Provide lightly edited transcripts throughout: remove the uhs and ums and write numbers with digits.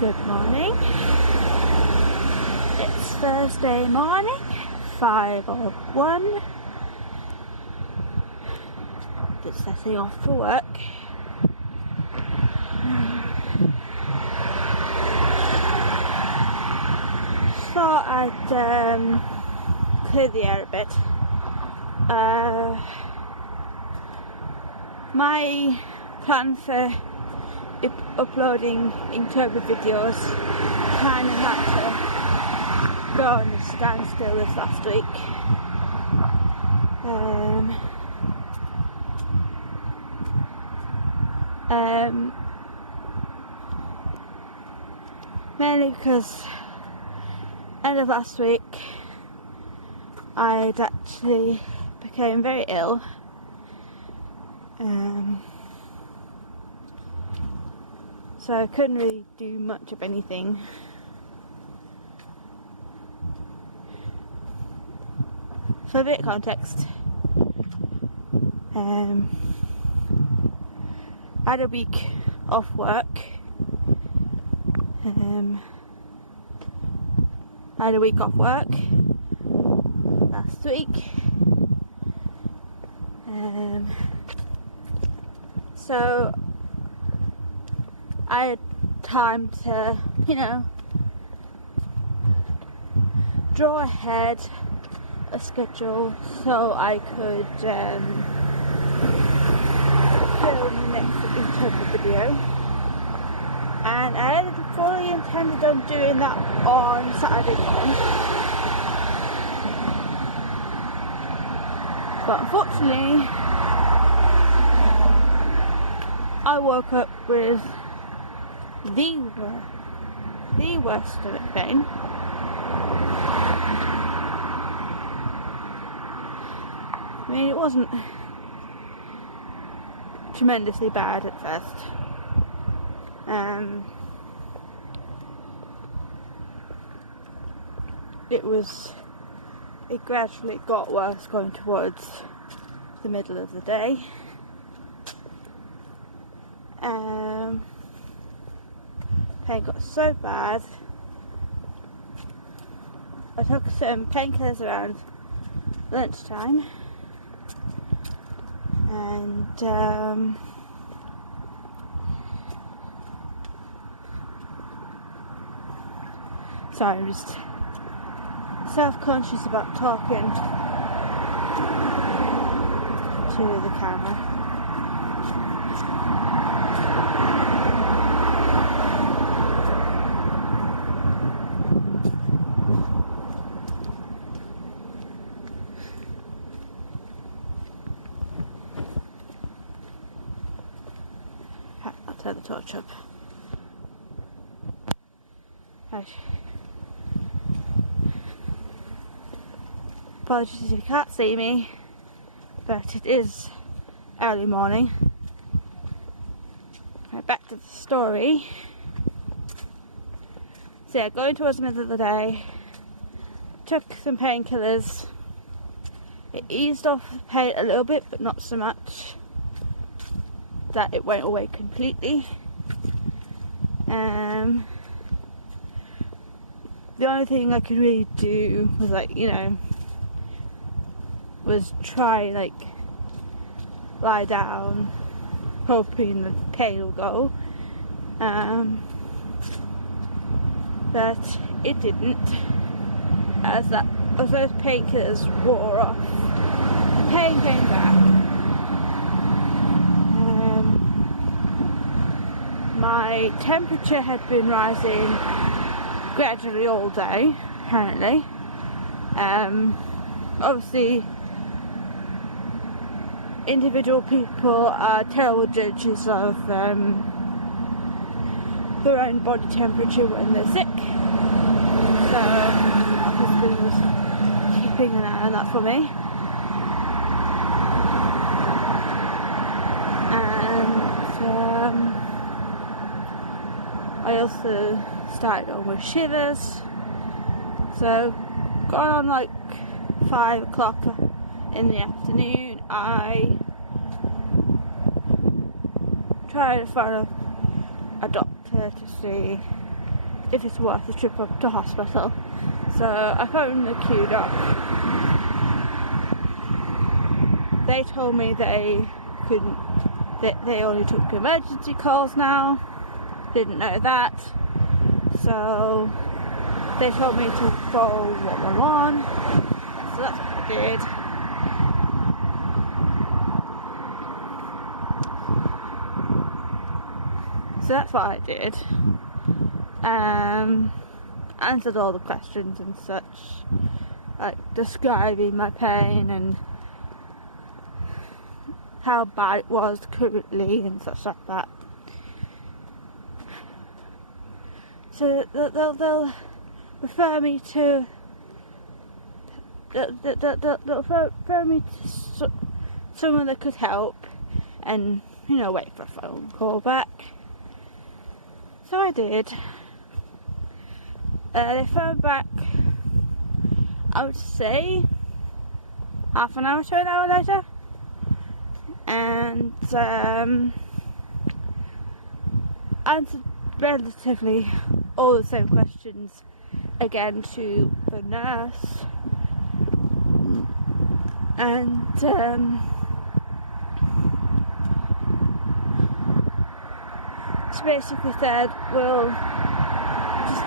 Good morning. It's Thursday morning, 5:01. Just setting off for work. Thought I'd clear the air a bit. My plan for uploading Inktober videos kind of had to go on a standstill this last week. Mainly because end of last week I'd actually became very ill. So I couldn't really do much of anything. For a bit of context, I had a week off work. I had a week off work last week. So I had time to, draw ahead a schedule so I could film the next Inktober video. And I had fully intended on doing that on Saturday morning. But unfortunately, I woke up with the worst stomach pain. I mean, it wasn't tremendously bad at first. It gradually got worse going towards the middle of the day. Pain got so bad. I took some painkillers around lunchtime, and sorry, I'm just self-conscious about talking to the camera. I'll turn the torch up. Right. Apologies if you can't see me, but it is early morning. Right, back to the story. So yeah, going towards the middle of the day, took some painkillers. It eased off the pain a little bit, but not so much that it went away completely. The only thing I could really do was was try lie down, hoping the pain will go. But it didn't. As those painkillers wore off, the pain came back. My temperature had been rising gradually all day, apparently. Obviously, individual people are terrible judges of their own body temperature when they're sick. So my husband was keeping an eye on that for me. And I also started on with shivers. So gone on 5 o'clock in the afternoon, I tried to find a doctor to see if it's worth the trip up to hospital. So I phoned the queue doc. They told me they couldn't, they only took emergency calls now. Didn't know that. So they told me to call 111. So that's what I did. So that's what I did. Answered all the questions and such, like describing my pain and how bad it was currently and such like that. So they'll refer me to someone that could help, and wait for a phone call back. So I did. They phoned back, I would say, half an hour to an hour later, and answered relatively all the same questions again to the nurse, and she basically said, we'll just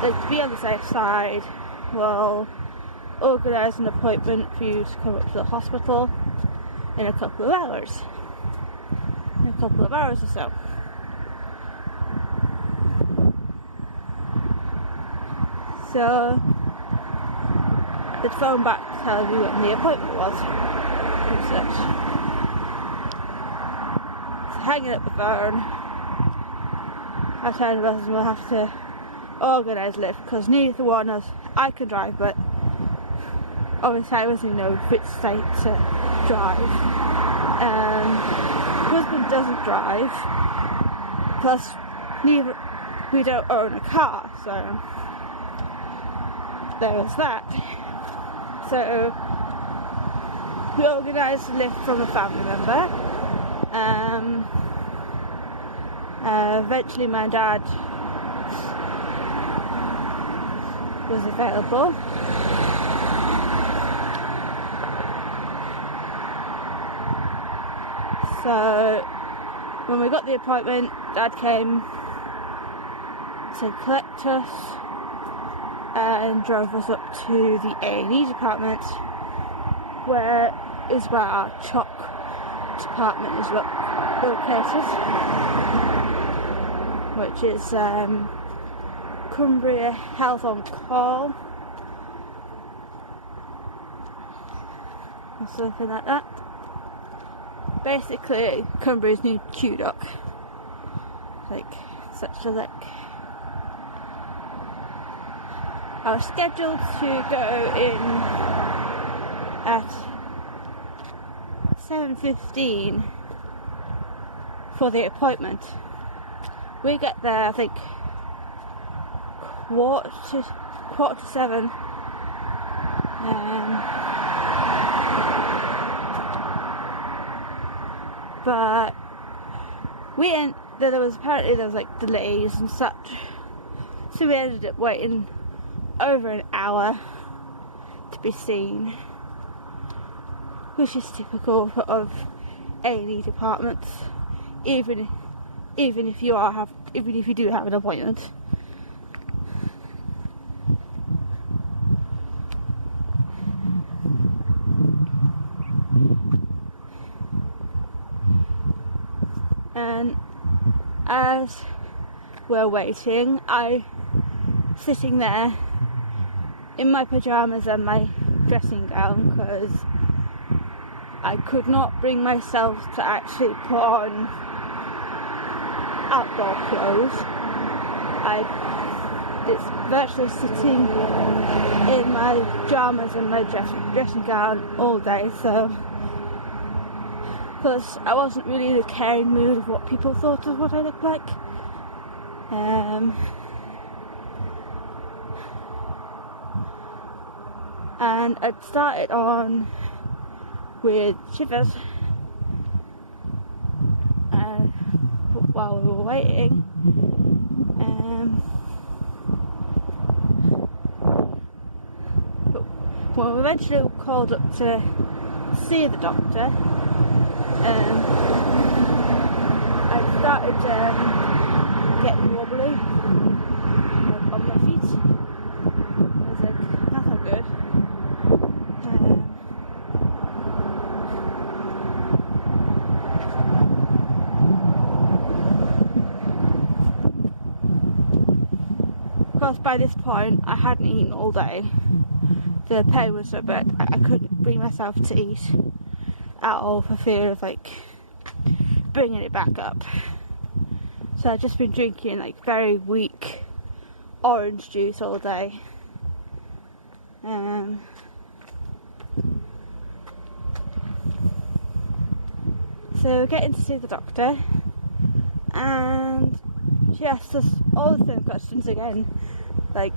to be on the safe side, we'll organise an appointment for you to come up to the hospital in a couple of hours. In a couple of hours or so. So they'd phone back to tell me when the appointment was and such. So hanging up the phone, I told my husband we'll have to organise a lift because neither one of us, I could drive, but obviously I wasn't in no fit state to drive. My husband doesn't drive, plus we don't own a car, so there was that. So we organised a lift from a family member. Eventually my dad was available. So when we got the appointment, Dad came to collect us and drove us up to the A&E department, where our shock department is located, which is Cumbria Health on Call, or something like that. Basically, Cumbria's new QDoc, I was scheduled to go in at 7:15 for the appointment. We get there, I think, quarter to 7. But there was like delays and such, so we ended up waiting over an hour to be seen, which is typical of A&E departments, even if you do have an appointment. And as we're waiting, I sitting there in my pyjamas and my dressing gown because I could not bring myself to actually put on outdoor clothes. It's virtually sitting in my pyjamas and my dressing gown all day, so plus I wasn't really in a caring mood of what people thought of what I looked like. And I'd started on with shivers while we were waiting. when we eventually called up to see the doctor, I started getting wobbly on my feet. I was like, that's not good. Of course, by this point, I hadn't eaten all day. The pain was so bad, I couldn't bring myself to eat at all for fear of like bringing it back up. So I've just been drinking like very weak orange juice all day. So we're getting to see the doctor, and she asked us all the same questions again. Like,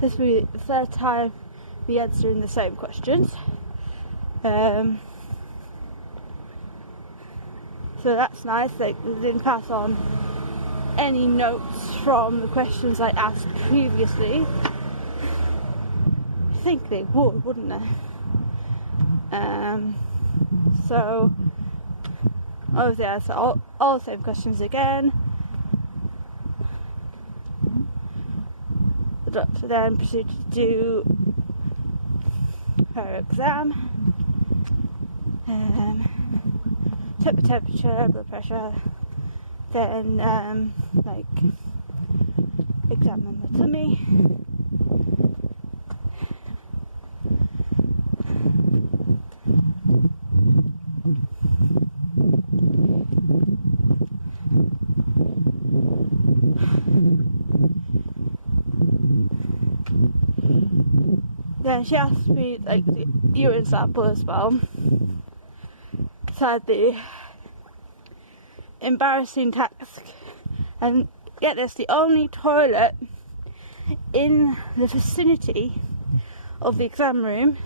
this will be the third time we answering the same questions. So that's nice. Like, they didn't pass on any notes from the questions I asked previously. I think they would, wouldn't they? So obviously I asked all the same questions again. The doctor then proceeded to do her exam. Took the temperature, blood pressure, then like examined my tummy. Then she asked me like the urine sample as well. So I had the embarrassing task, and get this, the only toilet in the vicinity of the exam room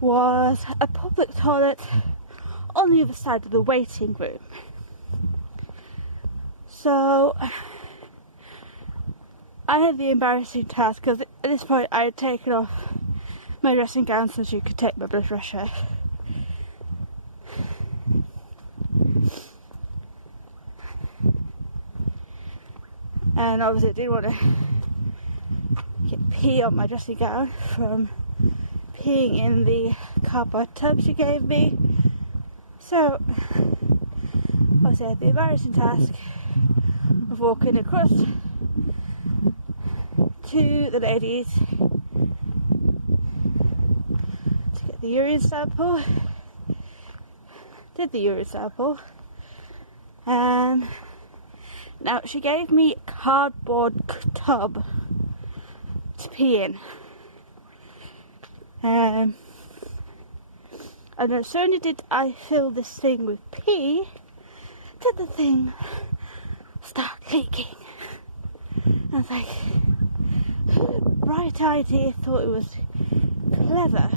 was a public toilet on the other side of the waiting room. So I had the embarrassing task, because at this point I had taken off my dressing gown so she could take my blood pressure. And obviously I didn't want to get pee on my dressing gown from peeing in the cardboard tub she gave me. So obviously I had the embarrassing task of walking across to the ladies to get the urine sample. Did the urine sample. Now she gave me a cardboard tub to pee in. And no sooner did I fill this thing with pee, did the thing start leaking. I was like, right idea, thought it was clever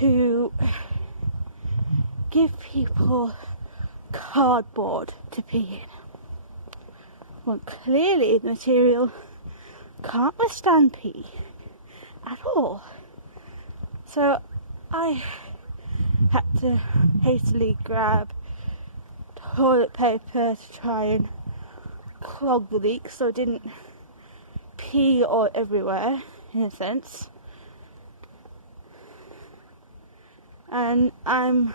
to give people cardboard to pee in, when clearly the material can't withstand pee at all. So I had to hastily grab toilet paper to try and clog the leak so it didn't pee all everywhere, in a sense. And I'm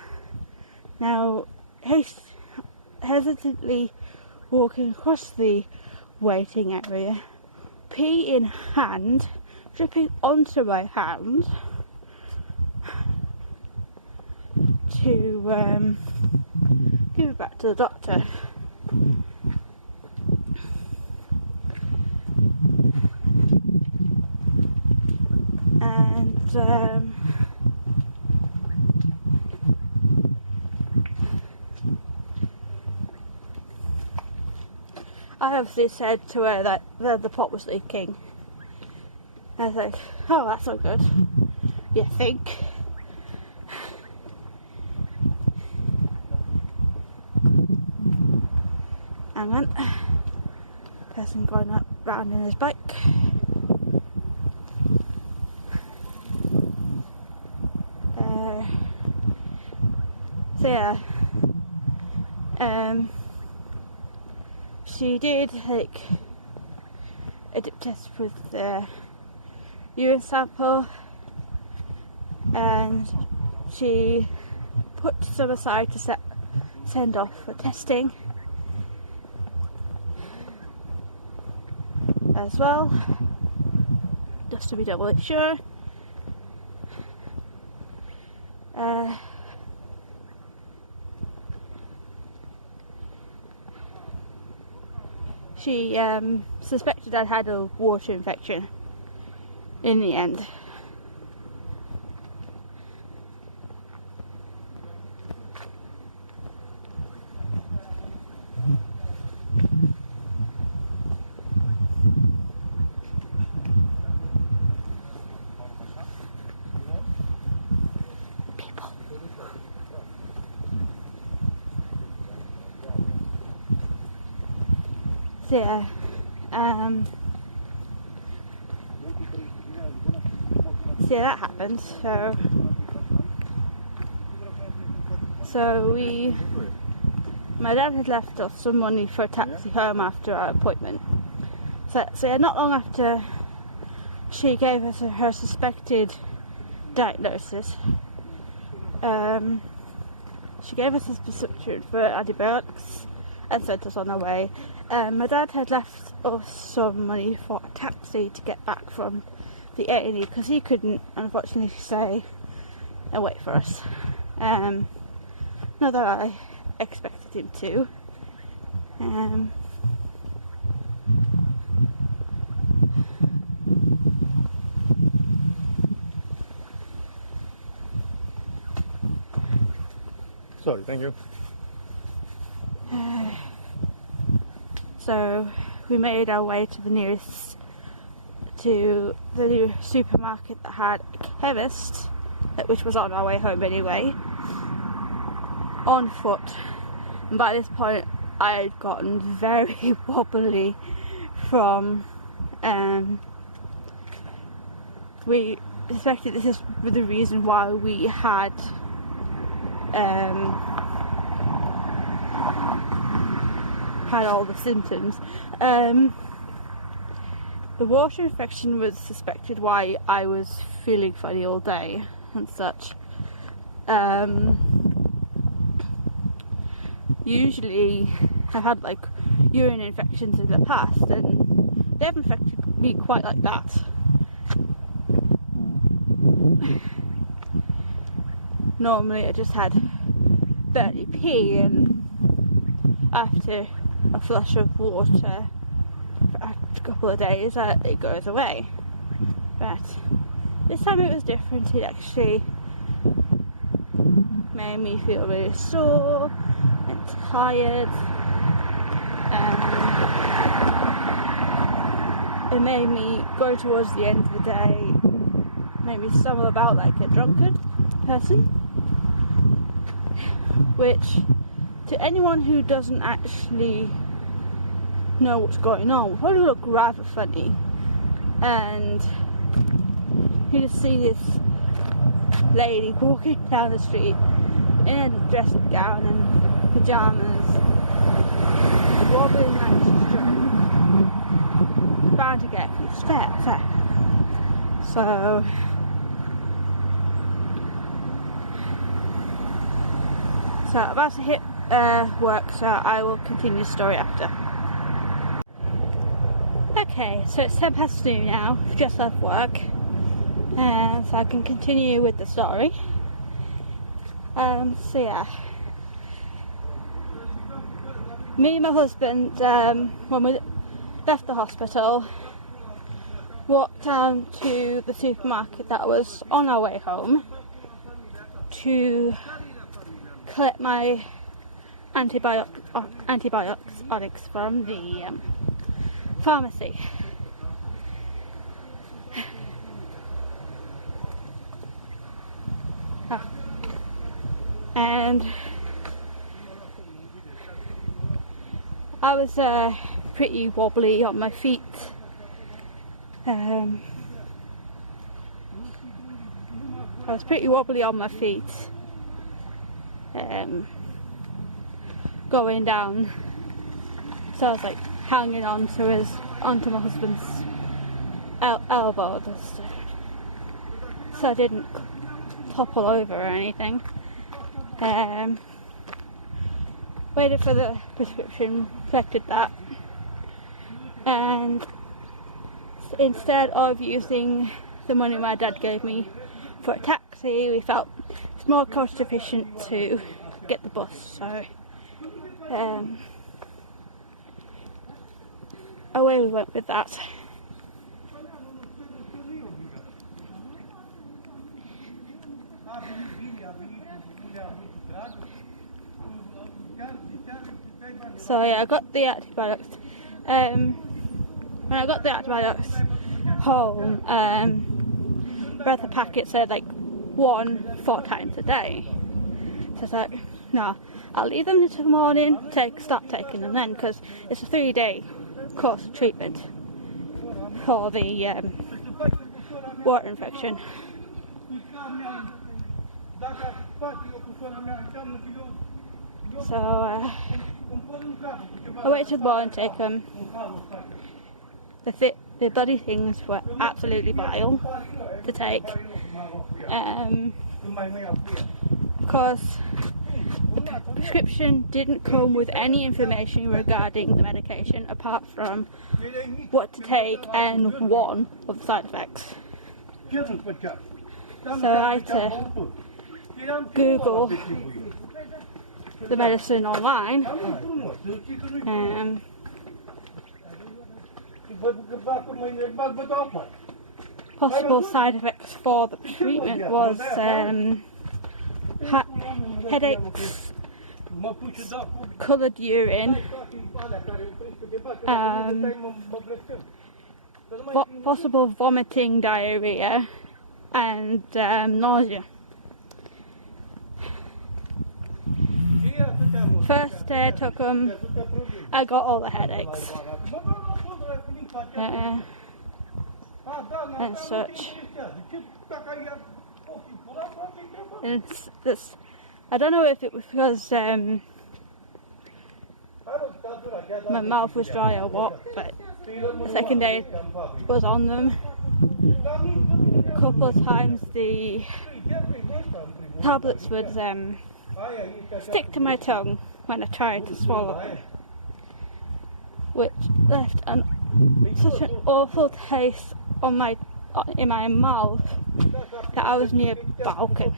now hesitantly walking across the waiting area, pee in hand, dripping onto my hand, to give it back to the doctor. And I obviously said to her that the pot was leaking. I was like, oh, that's not good. You think? Hang on. Person going up round in his bike. yeah, she did like a dip test with the urine sample, and she put some aside to send off for testing as well, just to be doubly sure. She suspected I'd had a water infection in the end. People. So yeah, that happened. So my dad had left us some money for a taxi home after our appointment. So yeah, not long after she gave us her suspected diagnosis, she gave us a prescription for antibiotics and sent us on our way. My dad had left us some money for a taxi to get back from the A&E because he couldn't, unfortunately, stay and wait for us. Not that I expected him to. Sorry, thank you. So we made our way to the nearest supermarket that had a chemist, which was on our way home anyway, on foot. And by this point I had gotten very wobbly from we suspected this is the reason why we had all the symptoms. The water infection was suspected why I was feeling funny all day and such. Usually I've had like urine infections in the past and they haven't affected me quite like that. Normally I just had barely pee, and after a flush of water for a couple of days it goes away. But this time it was different. It actually made me feel really sore and tired. It made me go towards the end of the day, made me stumble about like a drunkard person, which to anyone who doesn't actually know what's going on will probably look rather funny. And you just see this lady walking down the street in a dressing gown and pyjamas, wobbling like she's drunk, bound to get a few stares. So I'm about to hit work, so I will continue the story after. Okay, so it's 2:10 now, just left work, so I can continue with the story. So yeah, me and my husband, when we left the hospital, walked down to the supermarket that was on our way home to collect my antibiotics from the pharmacy. And I was pretty wobbly on my feet. I was pretty wobbly on my feet, going down, so I was like hanging onto my husband's elbow, just so I didn't topple over or anything. Waited for the prescription, collected that, and instead of using the money my dad gave me for a taxi, we felt it's more cost efficient to get the bus, so away we went with that. So yeah, I got the antibiotics. When I got the antibiotics home, read the packet said like 4 times a day. So I was like, no, I'll leave them until the morning, start taking them then, because it's a 3-day course of treatment for the water infection. So I waited till the morning to take them. The bloody things were absolutely vile to take. Because the prescription didn't come with any information regarding the medication apart from what to take and one of the side effects. So I had to Google the medicine online. Possible side effects for the treatment was headaches, coloured urine, possible vomiting, diarrhea, and nausea. First day I took them, I got all the headaches and such. And I don't know if it was because my mouth was dry or what, but the second day was on them. A couple of times the tablets would stick to my tongue when I tried to swallow them, which left such an awful taste in my mouth that I was near balking.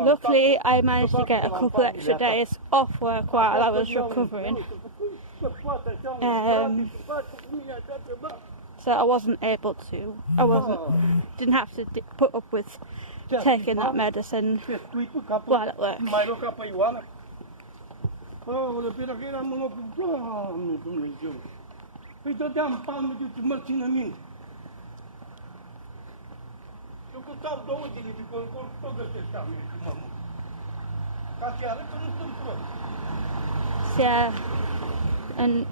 Luckily, I managed to get a couple extra days off work while I was recovering. So I didn't have to put up with taking that medicine while at work. Yeah, and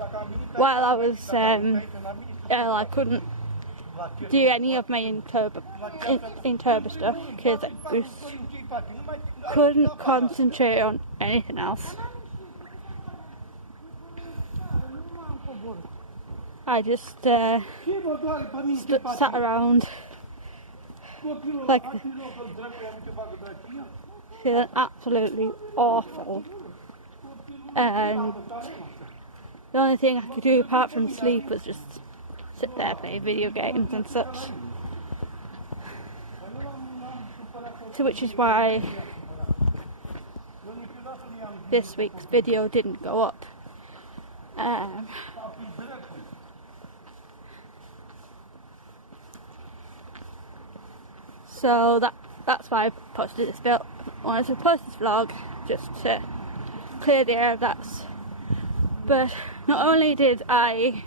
while I was ill, I couldn't do any of my Interba stuff because I couldn't concentrate on anything else. I just sat around like feeling absolutely awful, and the only thing I could do apart from sleep was just sit there, play video games and such. So which is why this week's video didn't go up. So that's why I posted this I wanted to post this vlog just to clear the air of that. But not only did I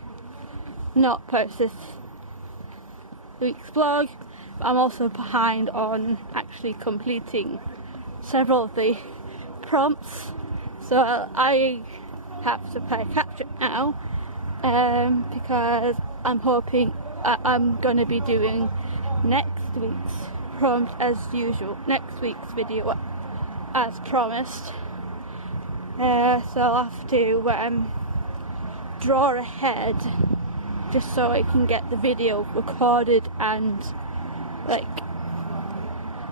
not post this week's vlog, but I'm also behind on actually completing several of the prompts. So I have to play catch up now because I'm hoping I'm gonna be doing next week's prompt as usual, next week's video as promised. So I'll have to draw ahead just so I can get the video recorded and like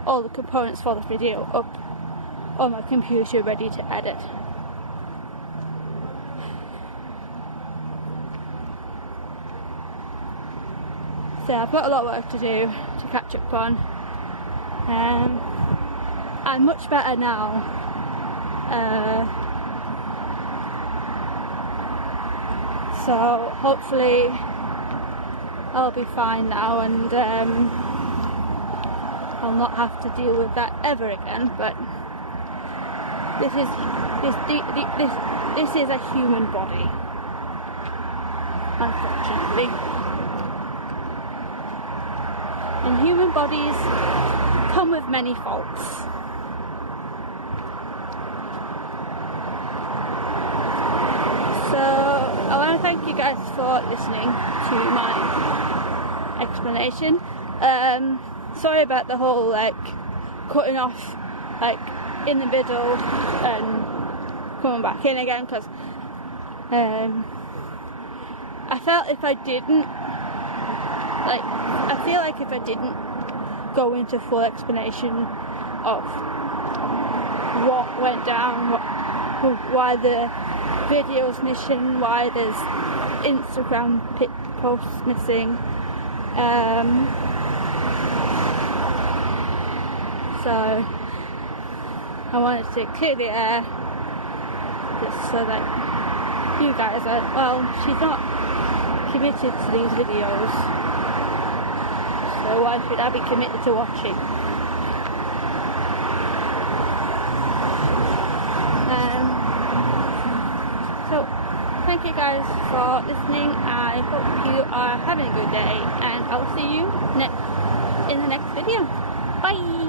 all the components for the video up on my computer ready to edit. So I've got a lot of work to do to catch up on. I'm much better now. So hopefully I'll be fine now, and I'll not have to deal with that ever again. But this is a human body, unfortunately. And human bodies come with many faults. So I want to thank you guys for listening to my explanation. Sorry about the whole like cutting off like in the middle and coming back in again, because I felt if I didn't I feel like if I didn't go into full explanation of what went down, why the video's missing, why there's Instagram posts missing, so I wanted to clear the air just so that you guys are, well, she's not committed to these videos, so why should I be committed to watching? So thank you guys for listening. I hope you are having a good day, and I'll see you in the next video. Bye!